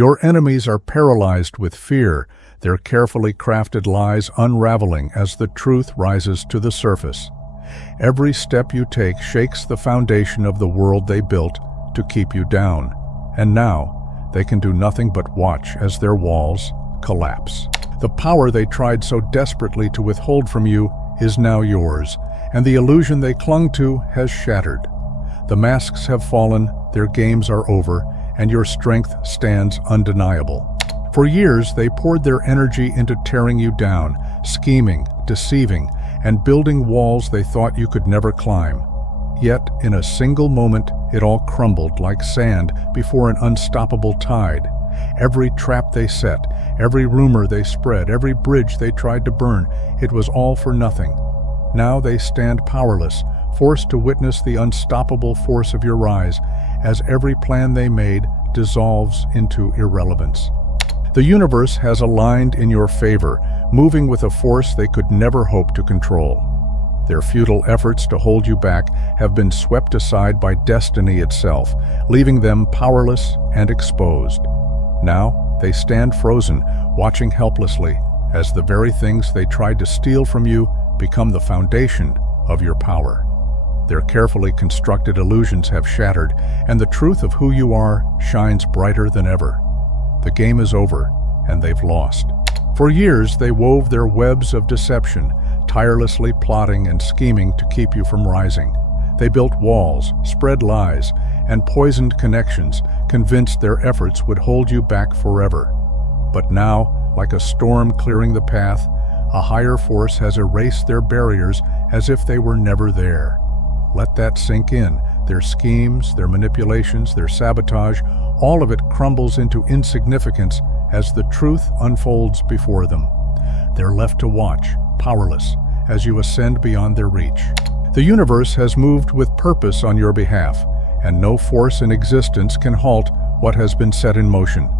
Your enemies are paralyzed with fear, their carefully crafted lies unraveling as the truth rises to the surface. Every step you take shakes the foundation of the world they built to keep you down, and now they can do nothing but watch as their walls collapse. The power they tried so desperately to withhold from you is now yours, and the illusion they clung to has shattered. The masks have fallen, their games are over, and your strength stands undeniable. For years, they poured their energy into tearing you down, scheming, deceiving, and building walls they thought you could never climb. Yet, in a single moment, it all crumbled like sand before an unstoppable tide. Every trap they set, every rumor they spread, every bridge they tried to burn, it was all for nothing. Now they stand powerless, forced to witness the unstoppable force of your rise, as every plan they made dissolves into irrelevance. The universe has aligned in your favor, moving with a force they could never hope to control. Their futile efforts to hold you back have been swept aside by destiny itself, leaving them powerless and exposed. Now, they stand frozen, watching helplessly, as the very things they tried to steal from you become the foundation of your power. Their carefully constructed illusions have shattered, and the truth of who you are shines brighter than ever. The game is over, and they've lost. For years, they wove their webs of deception, tirelessly plotting and scheming to keep you from rising. They built walls, spread lies, and poisoned connections, convinced their efforts would hold you back forever. But now, like a storm clearing the path, a higher force has erased their barriers as if they were never there. Let that sink in. Their schemes, their manipulations, their sabotage, all of it crumbles into insignificance as the truth unfolds before them. They're left to watch, powerless, as you ascend beyond their reach. The universe has moved with purpose on your behalf, and no force in existence can halt what has been set in motion.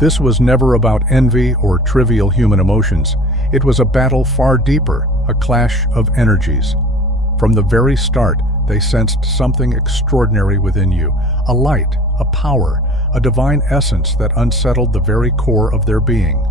This was never about envy or trivial human emotions. It was a battle far deeper, a clash of energies. From the very start, they sensed something extraordinary within you, a light, a power, a divine essence that unsettled the very core of their being.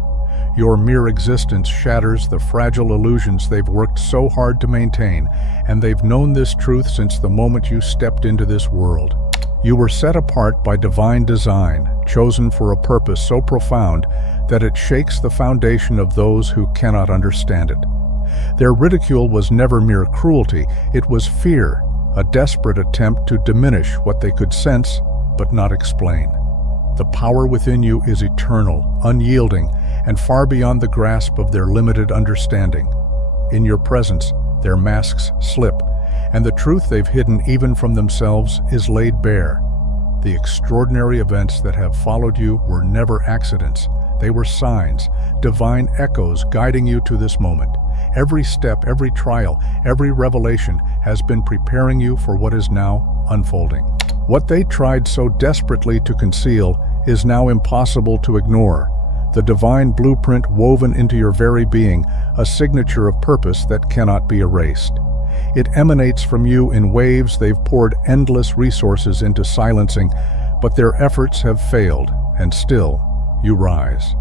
Your mere existence shatters the fragile illusions they've worked so hard to maintain, and they've known this truth since the moment you stepped into this world. You were set apart by divine design, chosen for a purpose so profound that it shakes the foundation of those who cannot understand it. Their ridicule was never mere cruelty, it was fear, a desperate attempt to diminish what they could sense but not explain. The power within you is eternal, unyielding, and far beyond the grasp of their limited understanding. In your presence, their masks slip, and the truth they've hidden even from themselves is laid bare. The extraordinary events that have followed you were never accidents. They were signs, divine echoes guiding you to this moment. Every step, every trial, every revelation has been preparing you for what is now unfolding. What they tried so desperately to conceal is now impossible to ignore. The divine blueprint woven into your very being, a signature of purpose that cannot be erased. It emanates from you in waves they've poured endless resources into silencing, but their efforts have failed, and still, you rise.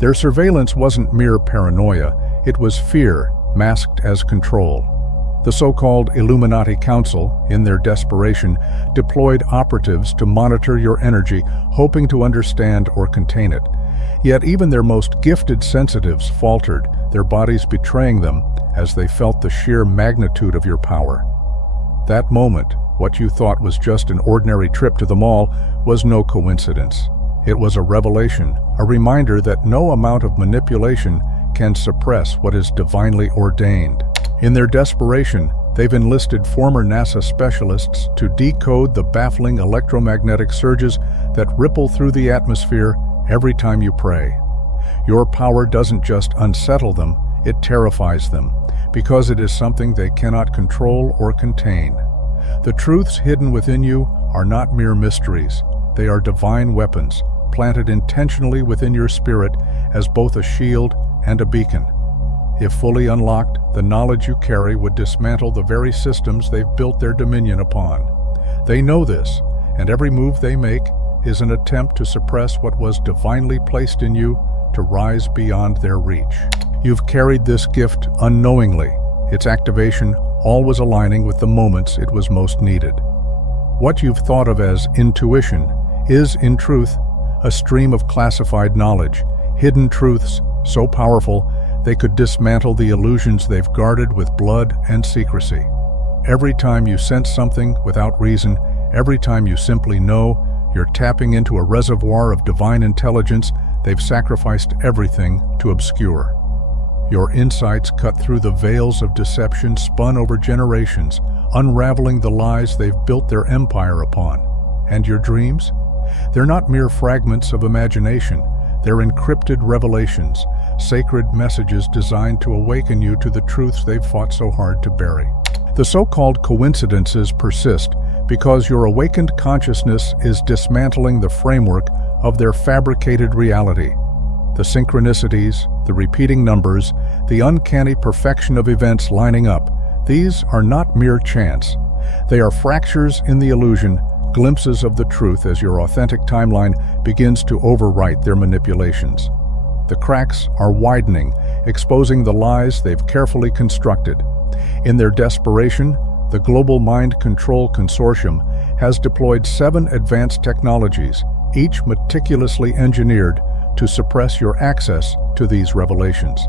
Their surveillance wasn't mere paranoia, it was fear masked as control. The so-called Illuminati Council, in their desperation, deployed operatives to monitor your energy, hoping to understand or contain it. Yet even their most gifted sensitives faltered, their bodies betraying them as they felt the sheer magnitude of your power. That moment, what you thought was just an ordinary trip to the mall, was no coincidence. It was a revelation, a reminder that no amount of manipulation can suppress what is divinely ordained. In their desperation, they've enlisted former NASA specialists to decode the baffling electromagnetic surges that ripple through the atmosphere every time you pray. Your power doesn't just unsettle them, it terrifies them, because it is something they cannot control or contain. The truths hidden within you are not mere mysteries, they are divine weapons, planted intentionally within your spirit as both a shield and a beacon. If fully unlocked, the knowledge you carry would dismantle the very systems they've built their dominion upon. They know this, and every move they make, is an attempt to suppress what was divinely placed in you to rise beyond their reach. You've carried this gift unknowingly, its activation always aligning with the moments it was most needed. What you've thought of as intuition is, in truth, a stream of classified knowledge, hidden truths so powerful they could dismantle the illusions they've guarded with blood and secrecy. Every time you sense something without reason, every time you simply know, you're tapping into a reservoir of divine intelligence they've sacrificed everything to obscure. Your insights cut through the veils of deception spun over generations, unraveling the lies they've built their empire upon. And your dreams? They're not mere fragments of imagination. They're encrypted revelations, sacred messages designed to awaken you to the truths they've fought so hard to bury. The so-called coincidences persist because your awakened consciousness is dismantling the framework of their fabricated reality. The synchronicities, the repeating numbers, the uncanny perfection of events lining up, these are not mere chance. They are fractures in the illusion, glimpses of the truth as your authentic timeline begins to overwrite their manipulations. The cracks are widening, exposing the lies they've carefully constructed. In their desperation, the Global Mind Control Consortium has deployed 7 advanced technologies, each meticulously engineered to suppress your access to these revelations.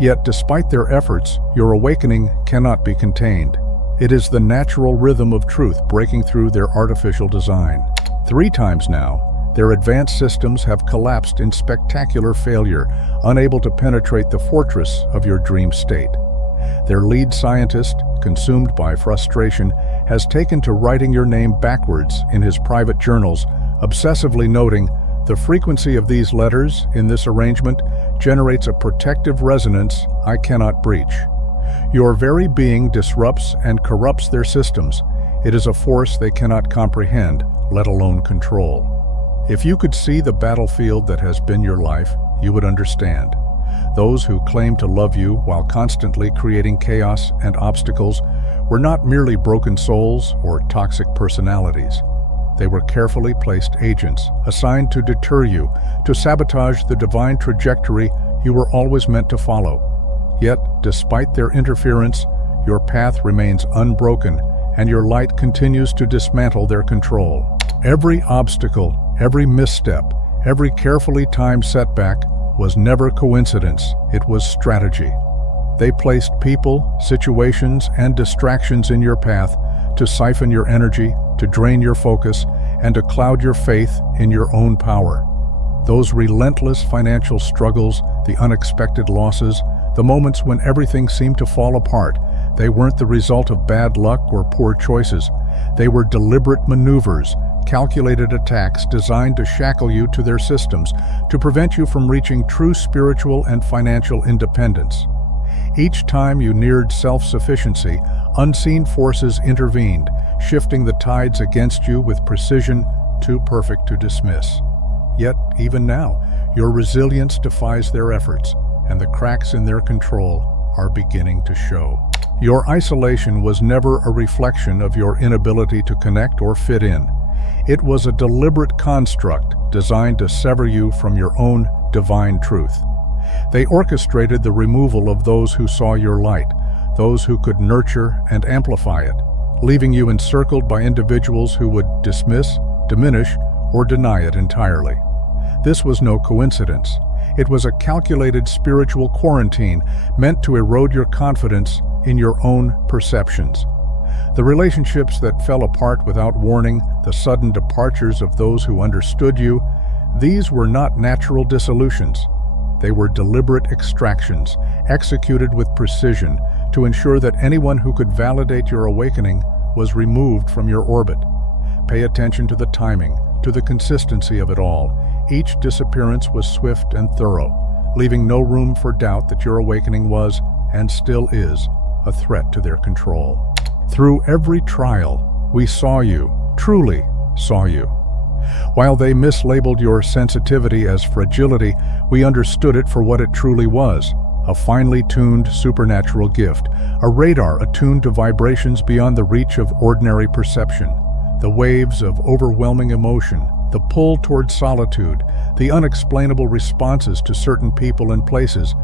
Yet, despite their efforts, your awakening cannot be contained. It is the natural rhythm of truth breaking through their artificial design. 3 times now, their advanced systems have collapsed in spectacular failure, unable to penetrate the fortress of your dream state. Their lead scientist, consumed by frustration, has taken to writing your name backwards in his private journals, obsessively noting, "The frequency of these letters in this arrangement generates a protective resonance I cannot breach." Your very being disrupts and corrupts their systems. It is a force they cannot comprehend, let alone control. If you could see the battlefield that has been your life, you would understand. Those who claim to love you while constantly creating chaos and obstacles were not merely broken souls or toxic personalities. They were carefully placed agents, assigned to deter you, to sabotage the divine trajectory you were always meant to follow. Yet, despite their interference, your path remains unbroken, and your light continues to dismantle their control. Every obstacle, every misstep, every carefully timed setback was never coincidence, it was strategy. They placed people, situations, and distractions in your path to siphon your energy, to drain your focus, and to cloud your faith in your own power. Those relentless financial struggles, the unexpected losses, the moments when everything seemed to fall apart, they weren't the result of bad luck or poor choices. They were deliberate maneuvers, calculated attacks designed to shackle you to their systems, to prevent you from reaching true spiritual and financial independence. Each time you neared self-sufficiency, unseen forces intervened, shifting the tides against you with precision too perfect to dismiss. Yet, even now, your resilience defies their efforts, and the cracks in their control are beginning to show. Your isolation was never a reflection of your inability to connect or fit in. It was a deliberate construct designed to sever you from your own divine truth. They orchestrated the removal of those who saw your light, those who could nurture and amplify it, leaving you encircled by individuals who would dismiss, diminish, or deny it entirely. This was no coincidence. It was a calculated spiritual quarantine meant to erode your confidence in your own perceptions. The relationships that fell apart without warning, the sudden departures of those who understood you, these were not natural dissolutions. They were deliberate extractions, executed with precision to ensure that anyone who could validate your awakening was removed from your orbit. Pay attention to the timing, to the consistency of it all. Each disappearance was swift and thorough, leaving no room for doubt that your awakening was, and still is, a threat to their control. Through every trial, we saw you, truly saw you. While they mislabeled your sensitivity as fragility, we understood it for what it truly was, a finely tuned supernatural gift, a radar attuned to vibrations beyond the reach of ordinary perception. The waves of overwhelming emotion, the pull toward solitude, the unexplainable responses to certain people and places.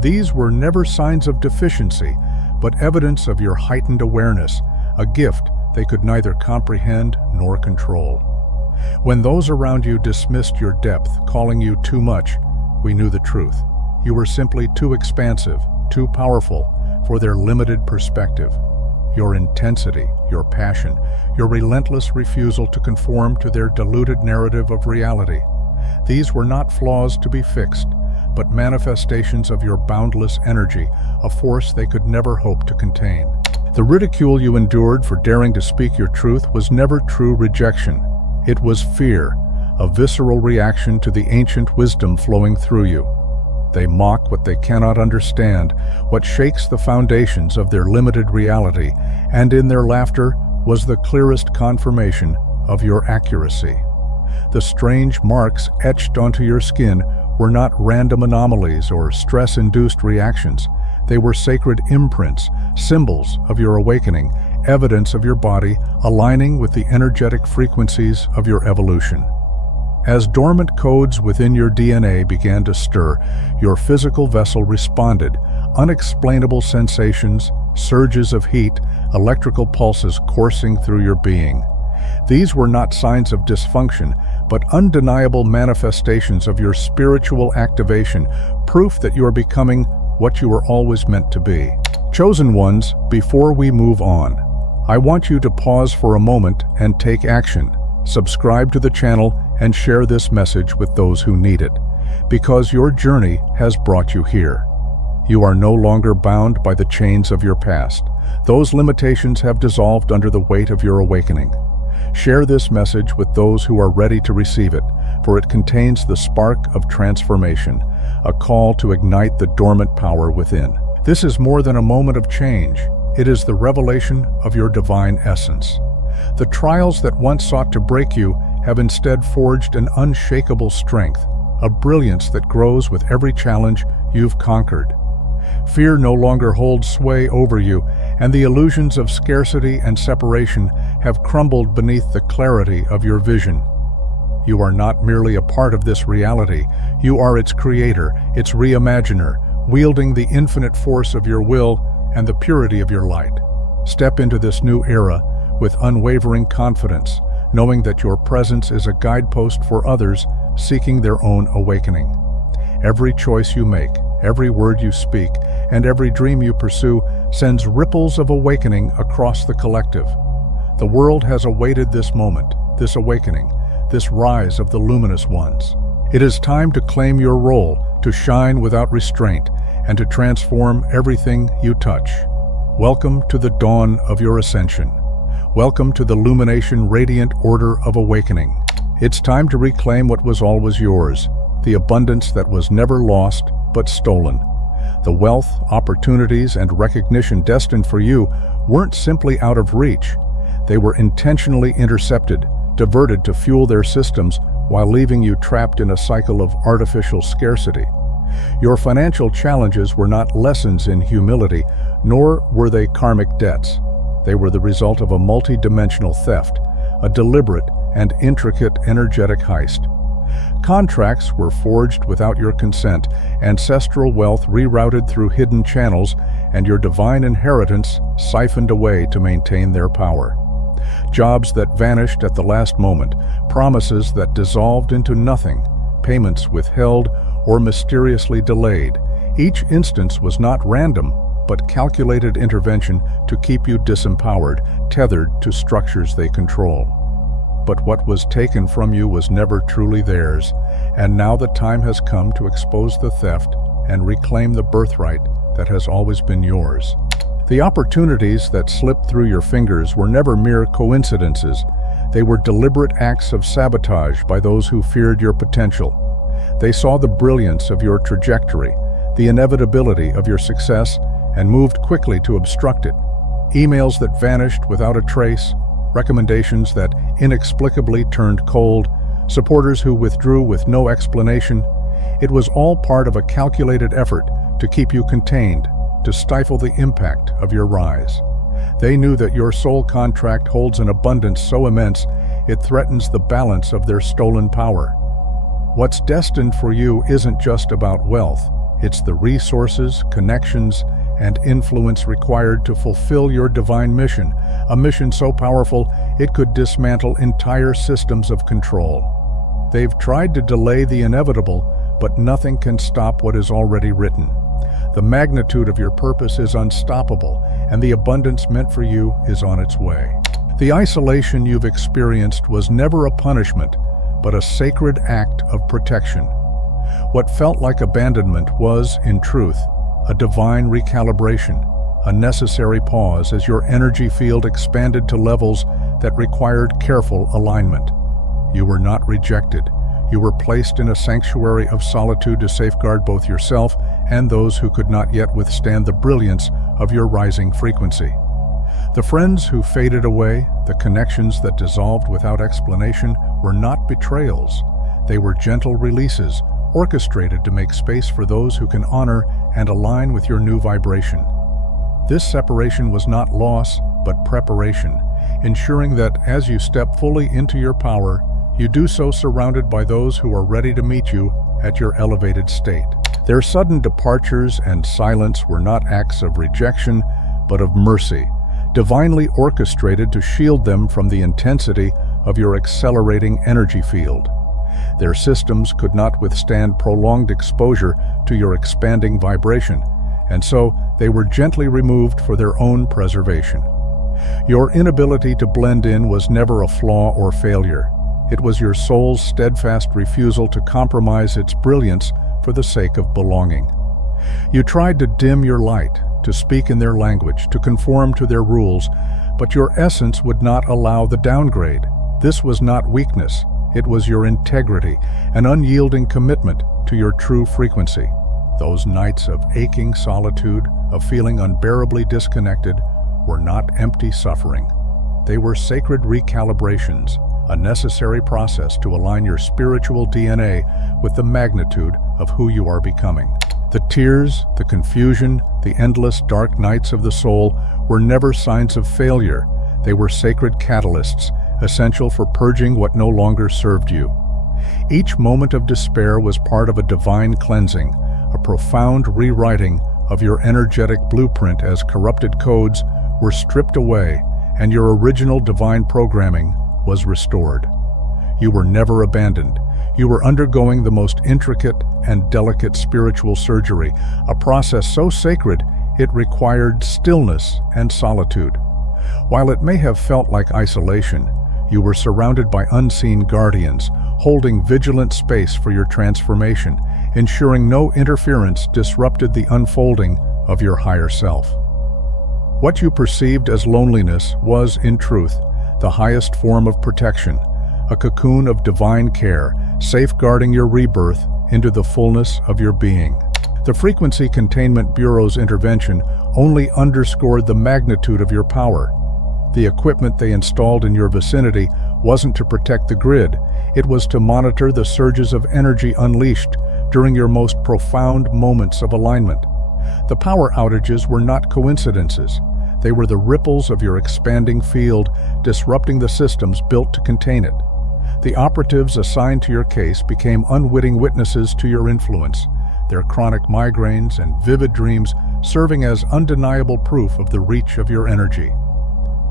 These were never signs of deficiency, but evidence of your heightened awareness, a gift they could neither comprehend nor control. When those around you dismissed your depth, calling you too much, we knew the truth. You were simply too expansive, too powerful for their limited perspective. Your intensity, your passion, your relentless refusal to conform to their diluted narrative of reality. These were not flaws to be fixed, but manifestations of your boundless energy, a force they could never hope to contain. The ridicule you endured for daring to speak your truth was never true rejection. It was fear, a visceral reaction to the ancient wisdom flowing through you. They mock what they cannot understand, what shakes the foundations of their limited reality, and in their laughter was the clearest confirmation of your accuracy. The strange marks etched onto your skin were not random anomalies or stress-induced reactions. They were sacred imprints, symbols of your awakening, evidence of your body aligning with the energetic frequencies of your evolution. As dormant codes within your DNA began to stir, your physical vessel responded. Unexplainable sensations, surges of heat, electrical pulses coursing through your being. These were not signs of dysfunction, but undeniable manifestations of your spiritual activation, proof that you are becoming what you were always meant to be. Chosen ones, before we move on, I want you to pause for a moment and take action. Subscribe to the channel and share this message with those who need it, because your journey has brought you here. You are no longer bound by the chains of your past. Those limitations have dissolved under the weight of your awakening. Share this message with those who are ready to receive it, for it contains the spark of transformation, a call to ignite the dormant power within. This is more than a moment of change. It is the revelation of your divine essence. The trials that once sought to break you have instead forged an unshakable strength, a brilliance that grows with every challenge you've conquered. Fear no longer holds sway over you, and the illusions of scarcity and separation have crumbled beneath the clarity of your vision. You are not merely a part of this reality, you are its creator, its reimaginer, wielding the infinite force of your will and the purity of your light. Step into this new era with unwavering confidence, knowing that your presence is a guidepost for others seeking their own awakening. Every choice you make, every word you speak, and every dream you pursue sends ripples of awakening across the collective. The world has awaited this moment, this awakening, this rise of the luminous ones. It is time to claim your role, to shine without restraint, and to transform everything you touch. Welcome to the dawn of your ascension. Welcome to the Lumination Radiant Order of Awakening. It's time to reclaim what was always yours, the abundance that was never lost but stolen. The wealth, opportunities, and recognition destined for you weren't simply out of reach. They were intentionally intercepted, diverted to fuel their systems while leaving you trapped in a cycle of artificial scarcity. Your financial challenges were not lessons in humility, nor were they karmic debts. They were the result of a multi-dimensional theft, a deliberate and intricate energetic heist. Contracts were forged without your consent, ancestral wealth rerouted through hidden channels, and your divine inheritance siphoned away to maintain their power. Jobs that vanished at the last moment, promises that dissolved into nothing, payments withheld or mysteriously delayed. Each instance was not random, but calculated intervention to keep you disempowered, tethered to structures they control. But what was taken from you was never truly theirs, and now the time has come to expose the theft and reclaim the birthright that has always been yours. The opportunities that slipped through your fingers were never mere coincidences. They were deliberate acts of sabotage by those who feared your potential. They saw the brilliance of your trajectory, the inevitability of your success, and moved quickly to obstruct it. Emails that vanished without a trace, recommendations that inexplicably turned cold, supporters who withdrew with no explanation. It was all part of a calculated effort to keep you contained, to stifle the impact of your rise. They knew that your soul contract holds an abundance so immense It threatens the balance of their stolen power. What's destined for you isn't just about wealth. It's the resources, connections, and influence required to fulfill your divine mission, a mission so powerful it could dismantle entire systems of control. They've tried to delay the inevitable, but nothing can stop what is already written. The magnitude of your purpose is unstoppable, and the abundance meant for you is on its way. The isolation you've experienced was never a punishment, but a sacred act of protection. What felt like abandonment was, in truth, a divine recalibration, a necessary pause as your energy field expanded to levels that required careful alignment. You were not rejected. You were placed in a sanctuary of solitude to safeguard both yourself and those who could not yet withstand the brilliance of your rising frequency. The friends who faded away, the connections that dissolved without explanation, were not betrayals. They were gentle releases, orchestrated to make space for those who can honor and align with your new vibration. This separation was not loss, but preparation, ensuring that as you step fully into your power, you do so surrounded by those who are ready to meet you at your elevated state. Their sudden departures and silence were not acts of rejection, but of mercy, divinely orchestrated to shield them from the intensity of your accelerating energy field. Their systems could not withstand prolonged exposure to your expanding vibration, and so they were gently removed for their own preservation. Your inability to blend in was never a flaw or failure. It was your soul's steadfast refusal to compromise its brilliance for the sake of belonging. You tried to dim your light, to speak in their language, to conform to their rules, but your essence would not allow the downgrade. This was not weakness. It was your integrity, an unyielding commitment to your true frequency. Those nights of aching solitude, of feeling unbearably disconnected, were not empty suffering. They were sacred recalibrations, a necessary process to align your spiritual DNA with the magnitude of who you are becoming. The tears, the confusion, the endless dark nights of the soul were never signs of failure. They were sacred catalysts, essential for purging what no longer served you. Each moment of despair was part of a divine cleansing, a profound rewriting of your energetic blueprint as corrupted codes were stripped away and your original divine programming was restored. You were never abandoned. You were undergoing the most intricate and delicate spiritual surgery, a process so sacred it required stillness and solitude. While it may have felt like isolation, you were surrounded by unseen guardians, holding vigilant space for your transformation, ensuring no interference disrupted the unfolding of your higher self. What you perceived as loneliness was, in truth, the highest form of protection, a cocoon of divine care, safeguarding your rebirth into the fullness of your being. The Frequency Containment Bureau's intervention only underscored the magnitude of your power. The equipment they installed in your vicinity wasn't to protect the grid, it was to monitor the surges of energy unleashed during your most profound moments of alignment. The power outages were not coincidences. They were the ripples of your expanding field, disrupting the systems built to contain it. The operatives assigned to your case became unwitting witnesses to your influence, their chronic migraines and vivid dreams serving as undeniable proof of the reach of your energy.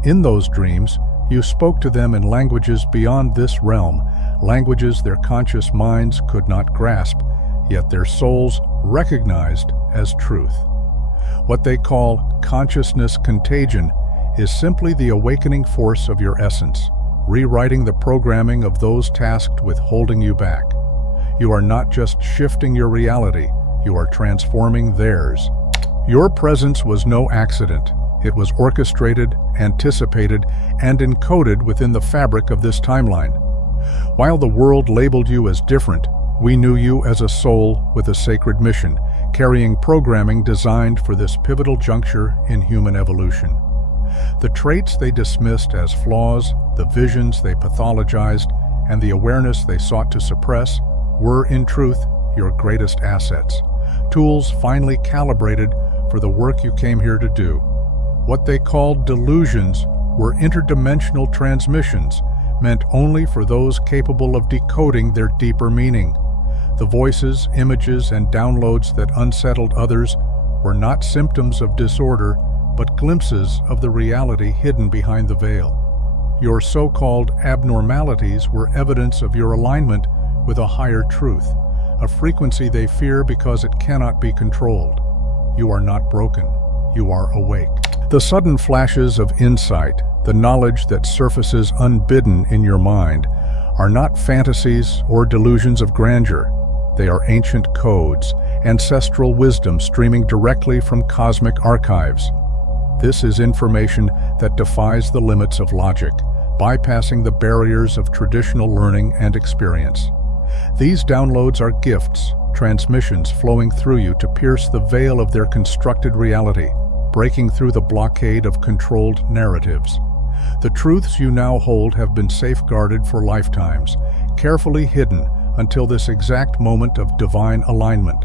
In those dreams, you spoke to them in languages beyond this realm, languages their conscious minds could not grasp, yet their souls recognized as truth. What they call consciousness contagion is simply the awakening force of your essence, rewriting the programming of those tasked with holding you back. You are not just shifting your reality, you are transforming theirs. Your presence was no accident. It was orchestrated, anticipated, and encoded within the fabric of this timeline. While the world labeled you as different, we knew you as a soul with a sacred mission, carrying programming designed for this pivotal juncture in human evolution. The traits they dismissed as flaws, the visions they pathologized, and the awareness they sought to suppress were, in truth, your greatest assets, tools finely calibrated for the work you came here to do. What they called delusions were interdimensional transmissions, meant only for those capable of decoding their deeper meaning. The voices, images, and downloads that unsettled others were not symptoms of disorder, but glimpses of the reality hidden behind the veil. Your so-called abnormalities were evidence of your alignment with a higher truth, a frequency they fear because it cannot be controlled. You are not broken. You are awake. The sudden flashes of insight, the knowledge that surfaces unbidden in your mind, are not fantasies or delusions of grandeur. They are ancient codes, ancestral wisdom streaming directly from cosmic archives. This is information that defies the limits of logic, bypassing the barriers of traditional learning and experience. These downloads are gifts, transmissions flowing through you to pierce the veil of their constructed reality, breaking through the blockade of controlled narratives. The truths you now hold have been safeguarded for lifetimes, carefully hidden until this exact moment of divine alignment.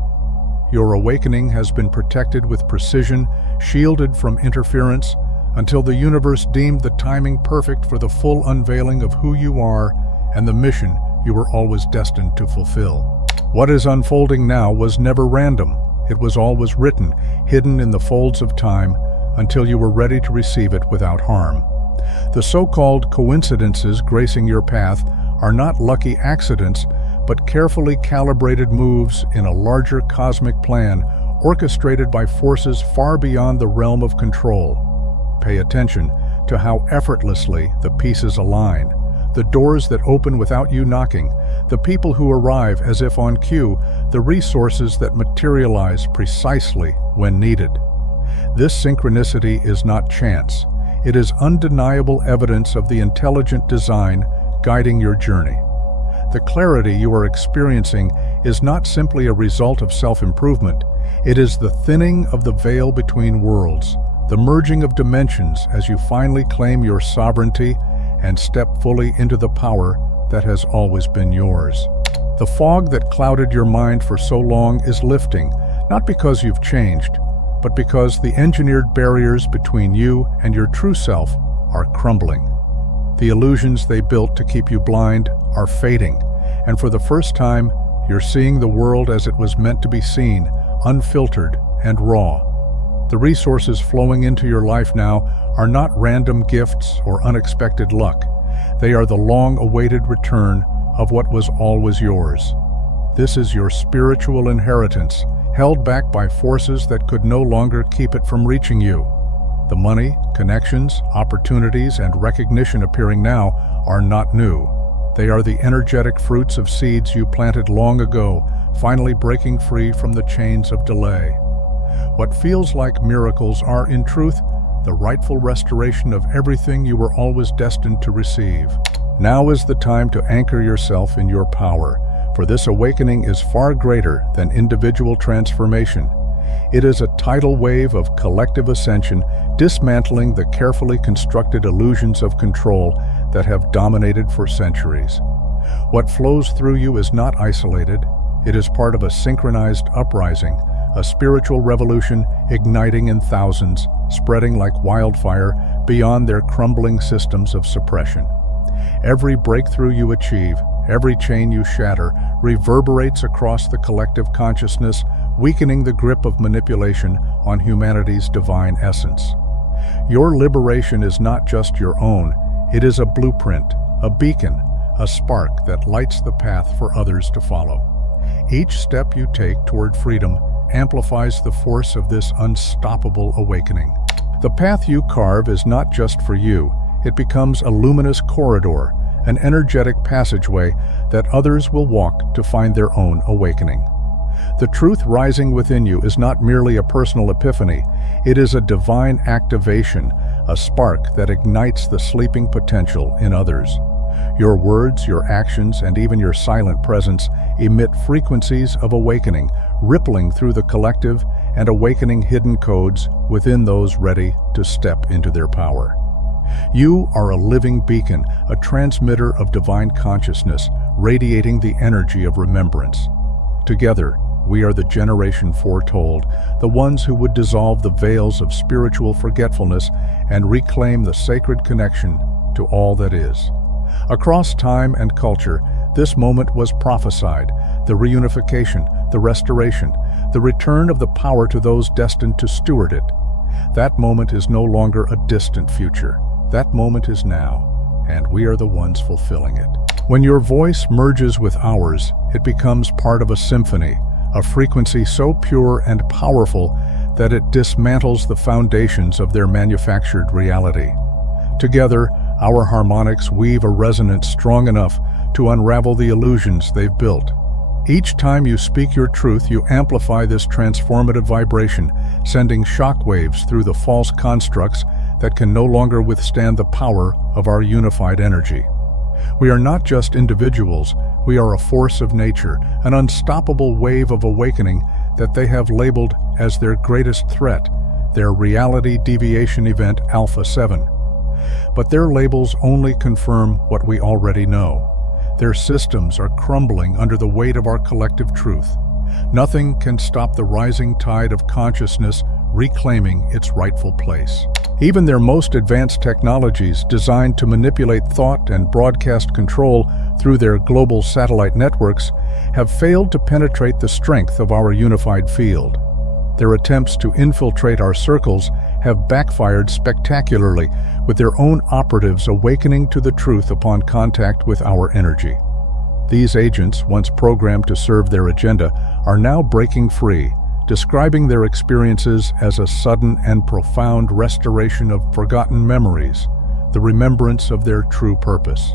Your awakening has been protected with precision, shielded from interference, until the universe deemed the timing perfect for the full unveiling of who you are and the mission you were always destined to fulfill. What is unfolding now was never random. It was always written, hidden in the folds of time, until you were ready to receive it without harm. The so-called coincidences gracing your path are not lucky accidents, but carefully calibrated moves in a larger cosmic plan, orchestrated by forces far beyond the realm of control. Pay attention to how effortlessly the pieces align, the doors that open without you knocking, the people who arrive as if on cue, the resources that materialize precisely when needed. This synchronicity is not chance. It is undeniable evidence of the intelligent design guiding your journey. The clarity you are experiencing is not simply a result of self-improvement. It is the thinning of the veil between worlds, the merging of dimensions as you finally claim your sovereignty and step fully into the power that has always been yours. The fog that clouded your mind for so long is lifting, not because you've changed, but because the engineered barriers between you and your true self are crumbling. The illusions they built to keep you blind are fading, and for the first time, you're seeing the world as it was meant to be seen, unfiltered and raw. The resources flowing into your life now are not random gifts or unexpected luck. They are the long-awaited return of what was always yours. This is your spiritual inheritance, held back by forces that could no longer keep it from reaching you. The money, connections, opportunities, and recognition appearing now are not new. They are the energetic fruits of seeds you planted long ago, finally breaking free from the chains of delay. What feels like miracles are, in truth, the rightful restoration of everything you were always destined to receive. Now is the time to anchor yourself in your power, for this awakening is far greater than individual transformation. It is a tidal wave of collective ascension, dismantling the carefully constructed illusions of control that have dominated for centuries. What flows through you is not isolated. It is part of a synchronized uprising, a spiritual revolution igniting in thousands, spreading like wildfire beyond their crumbling systems of suppression. Every breakthrough you achieve, every chain you shatter, reverberates across the collective consciousness, weakening the grip of manipulation on humanity's divine essence. Your liberation is not just your own, it is a blueprint, a beacon, a spark that lights the path for others to follow. Each step you take toward freedom amplifies the force of this unstoppable awakening. The path you carve is not just for you, it becomes a luminous corridor, an energetic passageway that others will walk to find their own awakening. The truth rising within you is not merely a personal epiphany, it is a divine activation, a spark that ignites the sleeping potential in others. Your words, your actions, and even your silent presence emit frequencies of awakening, rippling through the collective and awakening hidden codes within those ready to step into their power. You are a living beacon, a transmitter of divine consciousness, radiating the energy of remembrance. Together, we are the generation foretold, the ones who would dissolve the veils of spiritual forgetfulness and reclaim the sacred connection to all that is. Across time and culture, this moment was prophesied: the reunification, the restoration, the return of the power to those destined to steward it. That moment is no longer a distant future. That moment is now, and we are the ones fulfilling it. When your voice merges with ours, it becomes part of a symphony, a frequency so pure and powerful that it dismantles the foundations of their manufactured reality. Together, our harmonics weave a resonance strong enough to unravel the illusions they've built. Each time you speak your truth, you amplify this transformative vibration, sending shockwaves through the false constructs that can no longer withstand the power of our unified energy. We are not just individuals, we are a force of nature, an unstoppable wave of awakening that they have labeled as their greatest threat, their reality deviation event Alpha 7. But their labels only confirm what we already know. Their systems are crumbling under the weight of our collective truth. Nothing can stop the rising tide of consciousness reclaiming its rightful place. Even their most advanced technologies, designed to manipulate thought and broadcast control through their global satellite networks, have failed to penetrate the strength of our unified field. Their attempts to infiltrate our circles have backfired spectacularly, with their own operatives awakening to the truth upon contact with our energy. These agents, once programmed to serve their agenda, are now breaking free, describing their experiences as a sudden and profound restoration of forgotten memories, the remembrance of their true purpose.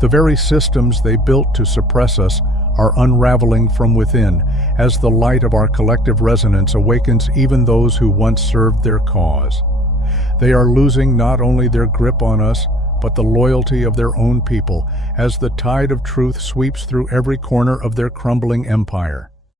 The very systems they built to suppress us are unraveling from within as the light of our collective resonance awakens even those who once served their cause. They are losing not only their grip on us, but the loyalty of their own people as the tide of truth sweeps through every corner of their crumbling empire.